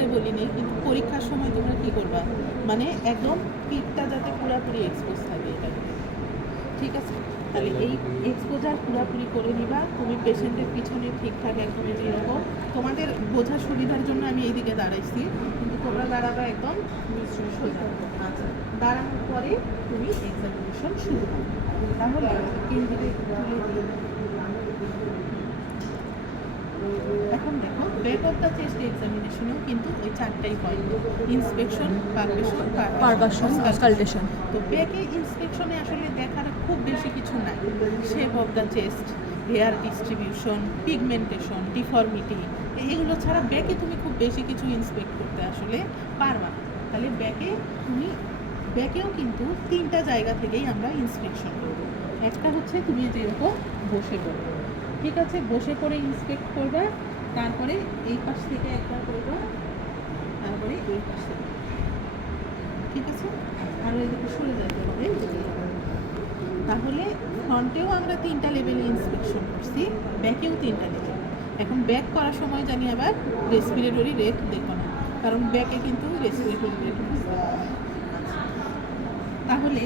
বলতে বলিনি, কিন্তু পরীক্ষার সময় তোমরা কী করবা, মানে একদম পিঠটা যাতে পুরোপুরি এক্সপোজ থাকে এটা, ঠিক আছে? তাহলে এই এক্সপোজার পুরোপুরি করে নিবা। তুমি পেশেন্টের পিছনে ঠিকঠাক একদম যেরকম তোমাদের বোঝার সুবিধার জন্য আমি এইদিকে দাঁড়াইছি, কিন্তু তোমরা দাঁড়াবা একদম সোজা। আচ্ছা, দাঁড়ানোর পরে তুমি এক্সামিনেশন শুরু করো। তাহলে কেন্দ্রে তুলে দিই। এখন দেখো, ব্যাক অফ দ্য চেস্ট এক্সামিনেশনেও কিন্তু ওই 4টাই পয়েন্ট: ইন্সপেকশন, পারভেশন, পারভাশন, অস্কালটেশন। তো ব্যাকে ইন্সপেকশনে আসলে দেখার খুব বেশি কিছু নাই। Shape of the chest, hair distribution, pigmentation, deformity, এগুলো ছাড়া ব্যাকে তুমি খুব বেশি কিছু ইন্সপেক্ট করতে আসলে পারবা না। তাহলে ব্যাকেও কিন্তু 3টা জায়গা থেকেই আমরা ইন্সপেকশন করবো। একটা হচ্ছে তুমি যেরকম বসে পড়ো, ঠিক আছে? বসে করে ইন্সপেক্ট করবা, তারপরে এই পাশ থেকে একবার করবা, তারপরে এই পাশ থেকে, ঠিক আছে? আর এদিকে সরে যেতে হবে। তাহলে ফ্রন্টেও আমরা 3টা লেভেলে ইন্সপেকশন করছি, ব্যাকেও 3টা লেভেল। এখন ব্যাক করার সময় জানি আবার রেসপিরেটরি রেট দেখো না, কারণ ব্যাকে কিন্তু রেসপিরেটরি রেট। তাহলে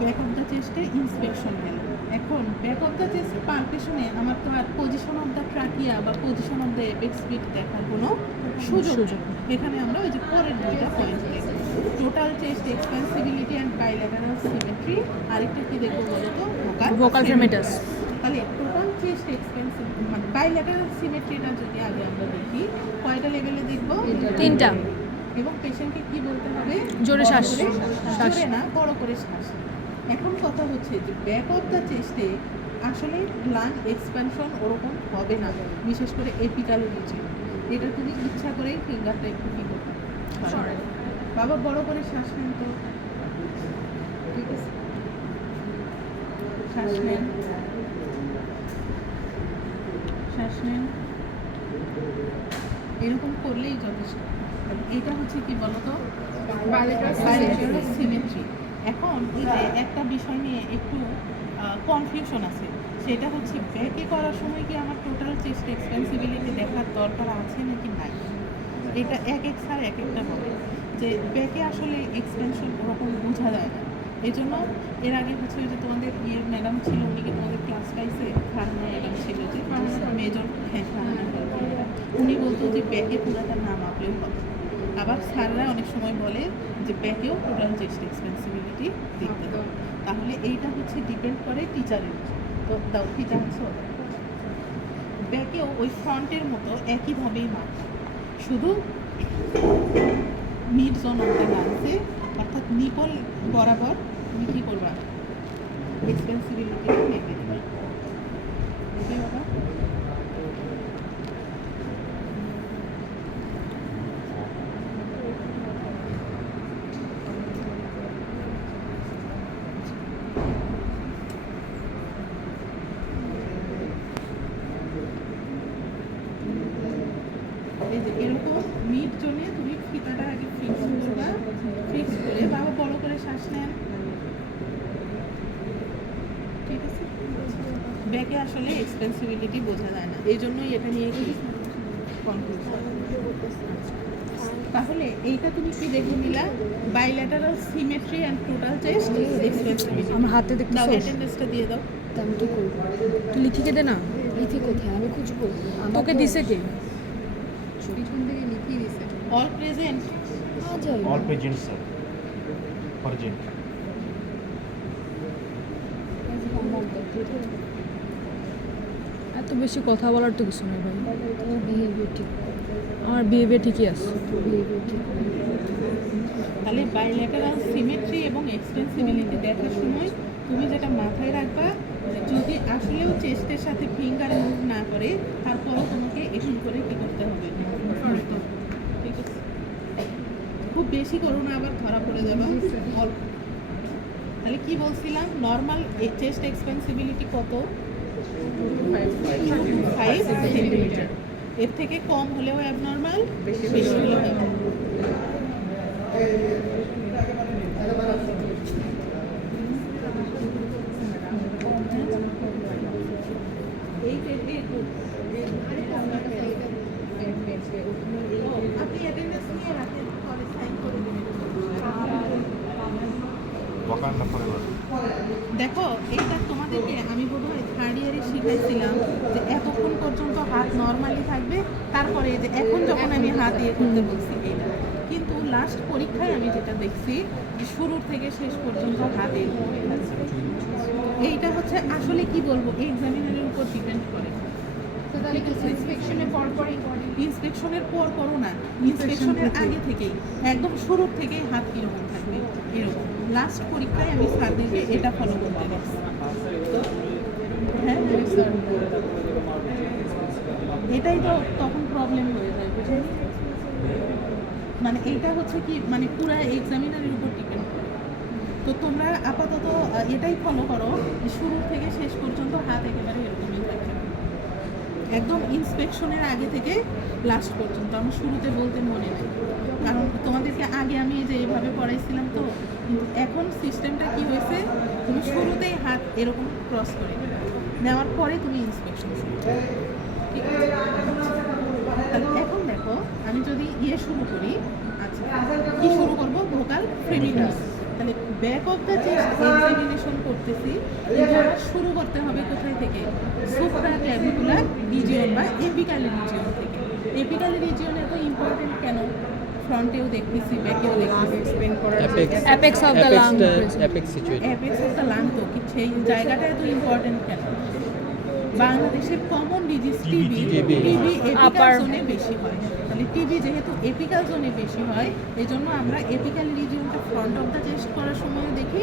ব্যাক অফ দ্য চেস্টে ইন্সপেকশন গেল। এখন ব্যাক অফ দ্য চেস্ট পালপেশনে আমার তো আর পজিশন অফ দ্য ট্রাকিয়া বা পজিশন অফ দ্য এপেক্স পিট দেখার কোনো সুযোগ নেই। এখানে আমরা ওই যে পরের 2টা পয়েন্ট দেখব: total chest expansibility and bilateral symmetry. আরেকটা কি দেখবো বলো তো? Vocal fremitus. তাহলে টোটাল চেস্ট এক্সপেন্সিভ মানে বাইল্যাটারাল সিমেট্রিটা যদি আগে আমরা দেখি, কয়টা লেভেলে দেখবো? 3টা। এবং পেশেন্টকে কি বলতে হবে? জোরে শ্বাস, জোরে না, বড় করে শ্বাস। এখন কথা হচ্ছে যে ব্যাক অফ দ্য চেস্টে আসলে লাং এক্সপ্যানশন ওরকম হবে না, বিশেষ করে এপিকালের নিচে। এটা তুমি ইচ্ছা করেই ফিঙ্গারটা একটু কী করবে, বাবা বড় করে শ্বাস নেন তো, ঠিক আছে? শ্বাস নেন, শ্বাস নেন, এরকম করলেই যথেষ্ট। এটা হচ্ছে কি বলতো? Bilateral symmetry. এখন ওই যে একটা বিষয় নিয়ে একটু কনফিউশন আছে, সেটা হচ্ছে ব্যাকে করার সময় কি আমার টোটাল চেস্ট এক্সপেন্সিবিলিটি দেখার দরকার আছে নাকি নাই? এটা এক স্যার এক একটা বলে যে ব্যাকে আসলে এক্সপেনশন ওরকম বোঝা যায় না। এই জন্য এর আগে হচ্ছে ওই যে তোমাদের ম্যাডাম ছিল, উনি কি তোমাদের ক্লাস পাইছে? ফারহানা ম্যাডাম ছিল যে মেজর, হ্যাঁ ফারহানা ম্যাডাম, উনি বলতো যে ব্যাকে পুরাটা না মাপলেও হবে। আবার স্যাররা অনেক সময় বলে যে ব্যাকেও টোটাল চেস্ট এক্সপেন্সিবিলিটি দেখতে হবে। তাহলে এইটা হচ্ছে ডিপেন্ড করে টিচারের উপর। তো দাও কি জানছো, ব্যাকেও ওই ফ্রন্টের মতো একইভাবেই মাপবে, শুধু মিড জোন অফ দ্য লাংসে অর্থাৎ নিপল বরাবর তুমি কী করবা? এক্সপেন্সিবিলিটি মেপে দেবে। ওকে বাবা? এই যে এরকম মিড জোনে তুমি ফিতাটা আগে ফিক্স করবা, ফিক্স করে বাবা বড় করে শ্বাস নেন, ঠিক আছে? ব্যাকে আসলে এক্সপেন্সিবিলিটি বোঝা যায় না, এই জন্যই এটা নিয়ে কি কনফিউশন। তাহলে এইটা তুমি কি দেখে নিলা? Bilateral symmetry and total chest expansibility. আমার হাতে দেখতে দাও, অ্যাটেন্ডেন্সটা দিয়ে দাও। তা আমি কি করবো? তুই লিখে দে না। লিখি কোথায়? আমি খুঁজবো। তোকে দিছে কে? পিছন থেকে লিখিয়ে দিছে। All present. All present, sir. Present. এত বেশি কথা বলার তো কিছু নেই ভাই। তোমার বিহেভিয়ার ঠিক, আমার বিহেভিয়ার ঠিকই আছে। বিহেভিয়ার ঠিক। তাহলে বাইল্যাটারাল সিমেট্রি এবং এক্সপেন্সিবিলিটি দেখার সময় তুমি যেটা মাথায় রাখবা, যে যদি আসলেও চেস্টের সাথে ফিঙ্গার মুভ না করে, তারপরও তোমাকে একটু করে কী করতে হবে? করতে হবে, ঠিক আছে? খুব বেশি করো না, আবার ধরা পড়ে যাবে। অল্প। তাহলে কি বলছিলাম? নর্মাল চেস্ট এক্সপেন্সিবিলিটি কত? 5 সেন্টিমিটার। এর থেকে কম হলেও অ্যাবনর্মাল, বেশি হলেও অ্যাবনর্মাল। আপনি অ্যাটেন্ডেন্স নিয়ে বাংলা ফরেভার। দেখো এইটা তোমাদেরকে আমি বোধহয় থার্ড ইয়ারে শিখাইছিলাম যে এতক্ষণ পর্যন্ত হাত নর্মালি থাকবে, তারপরে যে এখন যখন আমি হাত ইয়ে করতে বলছি এইটা, কিন্তু লাস্ট পরীক্ষায় আমি যেটা দেখছি যে শুরুর থেকে শেষ পর্যন্ত হাত এরকম হয়ে আছে। এইটা হচ্ছে আসলে কি বলবো, এক্সামিনারের উপর ডিপেন্ড করে। তো তাহলে কি ইন্সপেকশনের পর পরই করে? ইন্সপেকশনের পর করো না, ইন্সপেকশনের আগে থেকেই একদম শুরুর থেকেই হাত কীরকম থাকবে এরকম। লাস্ট পরীক্ষায় আমি স্যারদেরকে এটা ফলো করতে দেখছি। তো হ্যাঁ, এটাই তো তখন প্রবলেম হয়ে যায়, বুঝলেন? মানে এইটা হচ্ছে কি, মানে পুরো এক্সামিনারের উপর ডিপেন্ড করে। তো তোমরা আপাতত এটাই ফলো করো যে শুরু থেকে শেষ পর্যন্ত হাত একেবারে এরকমই থাকবে, একদম ইন্সপেকশনের আগে থেকে লাস্ট পর্যন্ত। আমার শুরুতে বলতে মনে নেই, কারণ তোমাদেরকে আগে আমি এই যে এভাবে পড়াইছিলাম। তো কিন্তু এখন সিস্টেমটা কি হয়েছে, তুমি শুরুতেই হাত এরকম ক্রস করে নেওয়ার পরে তুমি ইন্সপেকশন শুরু করো, ঠিক আছে? তাহলে এখন দেখো আমি যদি শুরু করি, আচ্ছা কি শুরু করবো, ভোকাল ফ্রেমিটাস। তাহলে back of the chest examination করতেছি, এটা শুরু করতে হবে কোথায় থেকে, সুপ্রাক্ল্যাভিকুলার রিজিয়ন বা এপিক্যাল রিজিয়ন থেকে। এপিক্যাল রিজিয়ন এত ইম্পর্টেন্ট কেন, ফ্রন্টেও দেখতেছি ব্যাকেও দেখতেছি, এক্সপ্লেন করার apex of the lung, apex situation. Apex of the lung, তো কি সেই জায়গাটা এত ইম্পর্টেন্ট কেন? বাংলাদেশের common disease TB, TB apical জোনে বেশি হয়। তাহলে টিবি যেহেতু এপিক্যাল জোনে বেশি হয়, এই জন্য আমরা এপিক্যাল রিজিয়নটা ফ্রন্ট অফ দ্য চেস্ট করার সময় দেখি,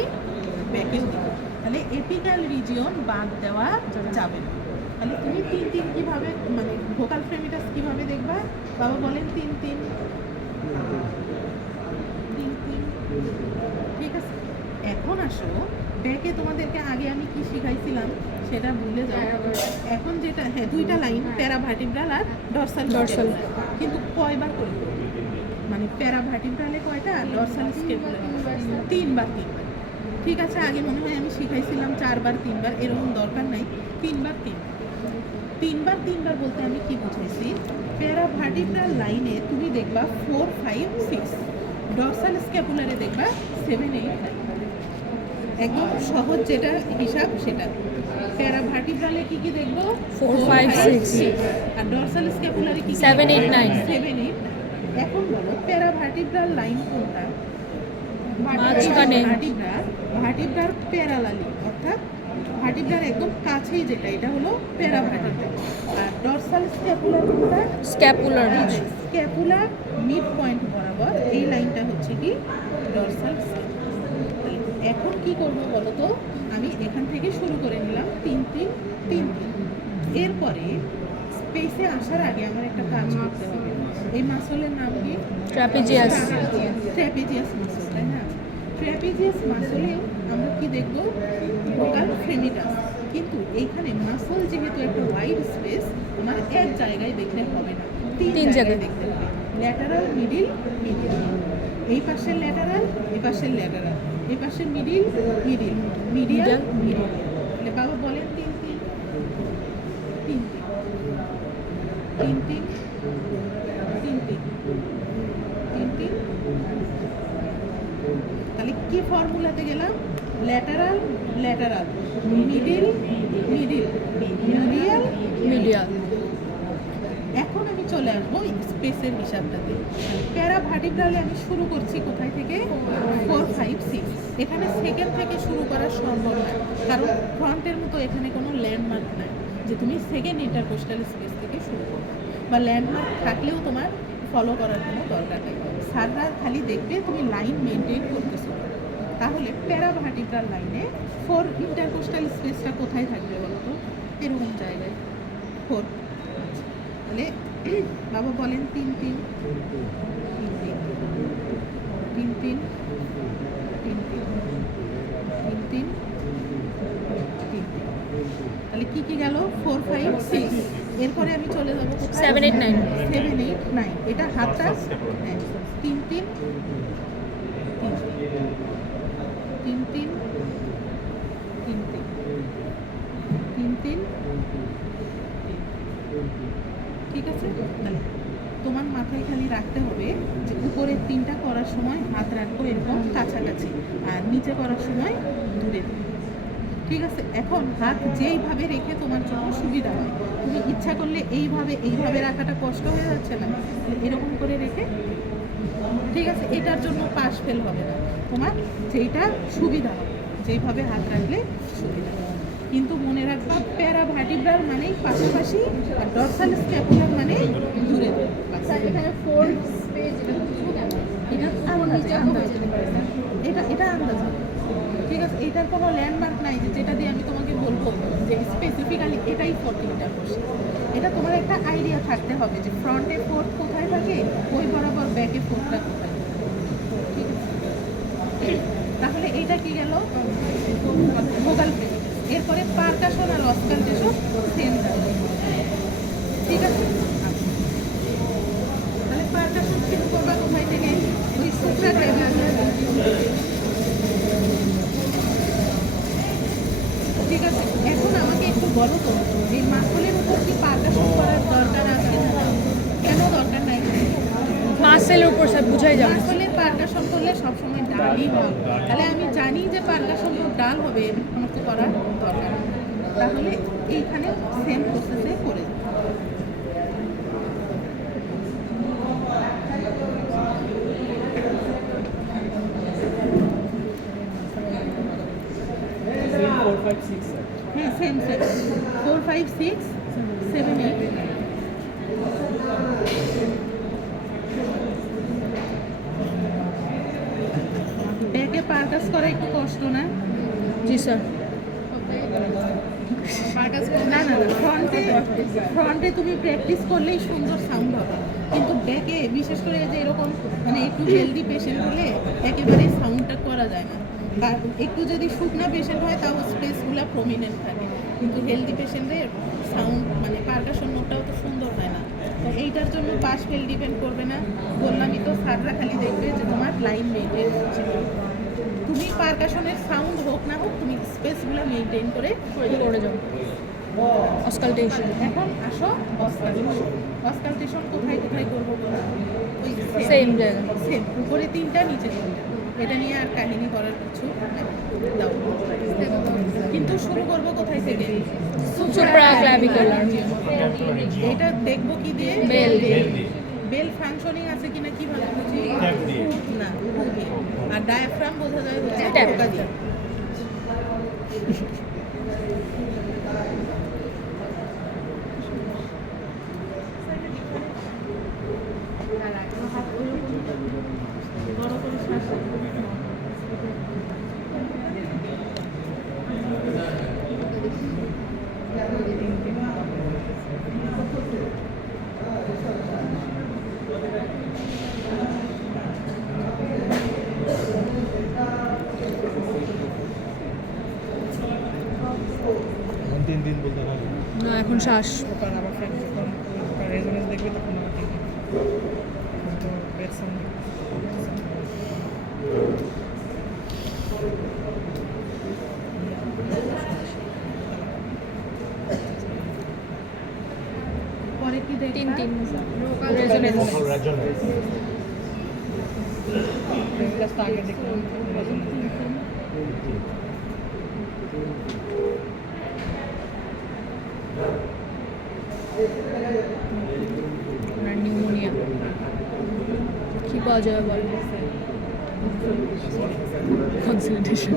ব্যাকেও দেখি। তাহলে এপিক্যাল রিজিয়ন বাদ দেওয়া যাবে না। তাহলে তুমি 3-3 কীভাবে, মানে ভোকাল ফ্রেমিটাস কীভাবে দেখবা? বাবা বলেন 3-3, 3-3, ঠিক আছে? এখন আসো ব্যাকে, তোমাদেরকে আগে আমি কি শিখাইছিলাম সেটা ভুলে যাও। এখন যেটা, হ্যাঁ, 2টা লাইন, প্যারাভার্টিব্রাল আর ডরসাল। কিন্তু কয়বার করে, মানে প্যারাভার্টিব্রালে কয়টা, ডরসাল স্কেপুলার 3বার। ঠিক আছে, আগে মনে হয় আমি শিখাইছিলাম 4বার 3বার, এরকম দরকার নাই, 3বার 3বার বলতে আমি কি বুঝাইছি, প্যারাভার্টিব্রাল লাইনে তুমি দেখবা 4, 5, 6, ডরসাল স্ক্যাপুলারে দেখবা 7, 8, 9। একদম সহজ যেটা হিসাব সেটা। প্যারাভার্টিব্রালে কি কি দেখবো, 4, 5, 6, আর ডরসাল স্ক্যাপুলারে কি 7, 8, 9। 7, 8। এখন বলো প্যারাভার্টিব্রাল লাইন কোনটা? মাঝখানে। ভার্টিব্রাল প্যারালালি, অর্থাৎ ভার্টিব্রাল একদম কাছেই যেটা, এটা হলো প্যারাভার্টিব্রাল। আর ডরসাল স্ক্যাপুলার কোনটা? স্ক্যাপুলার। স্ক্যাপুলার মিড পয়েন্ট বরাবর এই লাইনটা হচ্ছে কি ডরসাল স্ক্যাপুলার। এখন কি করবো বলো তো, আমি এখান থেকে শুরু করে নিলাম 3-3, 3-3। এরপরে স্পেসে আসার আগে আমার একটা কাজ করতে হবে। এই মাসলের নাম কি? ট্রাপিজিয়াস। ট্র্যাপিজিয়াস মাসল, তাই না? ট্র্যাপিজিয়াস মাসলেও আমরা কি দেখবো, ভোকাল ফ্রেমিটাস। কিন্তু এইখানে মাসল যেহেতু একটা ওয়াইড স্পেস, আমার এক জায়গায় দেখলে হবে না, 3 জায়গায় দেখতে হবে। Lateral, middle, medial. এই পাশের ল্যাটারাল, এই পাশের ল্যাটারাল, এই পাশের মিডিল, মিডিল, মিডিয়াল, মিডিল। তাহলে বাবা বলেন 3-3, 3-3, 3-3, 3-3, 3-3। তাহলে কি ফর্মুলাতে গেলাম, lateral, lateral, middle, middle, medial, medial. এখন আমি চলে আসবো স্পেসের হিসাবটাতে। প্যারাভার্টিব্রালে আমি শুরু করছি কোথায় থেকে, 4, 5, 6। এখানে সেকেন্ড থেকে শুরু করা সম্ভব না, কারণ ফ্রন্টের মতো এখানে কোনো ল্যান্ডমার্ক নাই যে তুমি সেকেন্ড ইন্টারকোস্টাল স্পেস থেকে শুরু করবে, বা ল্যান্ডমার্ক থাকলেও তোমার ফলো করার কোনো দরকার নেই। স্যাররা খালি দেখবে তুমি লাইন মেনটেন করতেছো। তাহলে প্যারাভার্টিব্রাল লাইনে 4 ইন্টারকোস্টাল স্পেসটা কোথায় থাকবে বলো তো, এরকম জায়গায় 4। তাহলে বাবা বলেন 3-3, 3-3, 3-3, 3-3, 3-3, 3-3। তাহলে কি কি গেল, 4, 5, 6। এরপরে আমি চলে যাবো 7, 8, 9। 7, 8, 9। এটা হাতটা, হ্যাঁ, 3-3, 3-3, 3-3, 3-3, 3-3, ঠিক আছে? তাহলে তোমার মাথায় খালি রাখতে হবে যে উপরের 3টা করার সময় হাত রাখবো এরকম কাছাকাছি, আর নিচে করার সময় দূরে। ঠিক আছে, এখন হাত যেইভাবে রেখে তোমার জন্য সুবিধা হয়, তুমি ইচ্ছা করলে এইভাবে রাখাটা কষ্ট হয়ে যাচ্ছে না, এরকম করে রেখে, ঠিক আছে, এটার জন্য পাশ ফেল হবে না, তোমার যেইটা সুবিধা হবে যেইভাবে হাত রাখলে সুবিধা হবে। কিন্তু মনে রাখবা প্যারাভার্টিব্রাল মানেই পাশাপাশি, আর ডরসাল স্ক্যাপুলার মানে দূরে দূরে। স্যার এখানে ফোর্থ পেজ এটা নিচে হয়ে যেতে পারে স্যার। এটা আন্দাজ হবে। ঠিক আছে, এটার কোনো ল্যান্ডমার্ক নাই যে যেটা দিয়ে আমি তোমাকে বলবো যে স্পেসিফিক্যালি এটাই 40 মিটার বসে। এটা তোমার একটা আইডিয়া থাকতে হবে যে ফ্রন্টে ফোর্থ কোথায় থাকে, ওই বরাবর ব্যাকে ফোর্থটা কোথায় থাকে। ঠিক আছে, তাহলে এইটা কি গেল ভোকাল ফ্রেজ। এরপরে পারকাশন আর অসকালটেশন সেম যাবে। ঠিক আছে, তাহলে পারকাশন শুরু করবা কোথায় থেকে, ওই সুপ্রা ঠিক আছে। এখন আমাকে একটু বলো তো এই মাসলের উপর কি পারকাশন করার দরকার আছে? কেন দরকার নাই? মাসেলের উপর স্যার বুঝাই যাবে। মাসলের পারকাশন করলে সবসময় ডালই হয়, তাহলে আমি জানি যে পারকাশন ডাল হবে, আমার তো করার দরকার নেই। তাহলে এইখানে সেম প্রসেসে করে দিই। Same 4, 5, 6, sir. হ্যাঁ সেম 4 5 6 7 8। ব্যাকে পারকাস করা একটু কষ্ট না? জি স্যার। না ফ্রন্টে তুমি প্র্যাকটিস করলেই সুন্দর সাউন্ড হবে, কিন্তু ব্যাকে বিশেষ করে যে এরকম মানে একটু হেলদি পেশেন্ট হলে একেবারেই সাউন্ডটা করা যায় না। আর একটু যদি শুকনা পেশেন্ট হয় তাও স্পেসগুলো প্রমিনেন্ট থাকে, কিন্তু হেলদি পেশেন্টের সাউন্ড মানে পারকাশন নোটটাও তো সুন্দর হয় না। তো এইটার জন্য পাস ফেল ডিপেন্ড করবে না, বললামই তো স্যাররা খালি দেখবে যে তোমার লাইন মেনটেন হচ্ছে। তুমি পারকাশনের সাউন্ড হোক না হোক তুমি স্পেসগুলো মেনটেন করে করে যাও অসকালটেশন। এখন আসো অসকালটেশন কোথায় কোথায় করবো বলো? ওই সেম জায়গা। সেম, উপরে 3টা নিচে 3টা, এটা নিয়ে আর কাহিনী করার কিছু নাই। দাও, কিন্তু শুরু করবো কোথায় থেকে? সুপ্রাক্লাভিকুলার। এটা দেখবো কি দিয়ে? বেল দিয়ে। বেল ফাংশনিং আছে কিনা কিভাবে বুঝি? Tap দিয়ে। না, ফু দিয়ে। আর ডায়াফ্রাম বোঝা যায় হচ্ছে Tap। টোকা দিয়ে। বড় করে শ্বাস নাও। তিন দিন বলতে হবে। না এখন শ্বাস। আবার ফ্রেন্ড যখন রেজোনেন্স দেখবে তখন আমাকে কিন্তু বেড সাউন্ড পরে কি দেখবা? 3 রেজোনেন্স। Vocal resonance. জাস্ট আগে দেখলাম রেজোনেন্স নিউমোনিয়া কি পাওয়া যাবে বল? কনসালটেশন।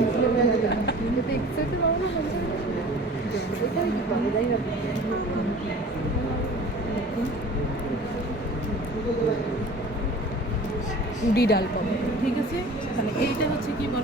উডি ডাল পাবো। ঠিক আছে, তাহলে এইটা হচ্ছে কি বলো?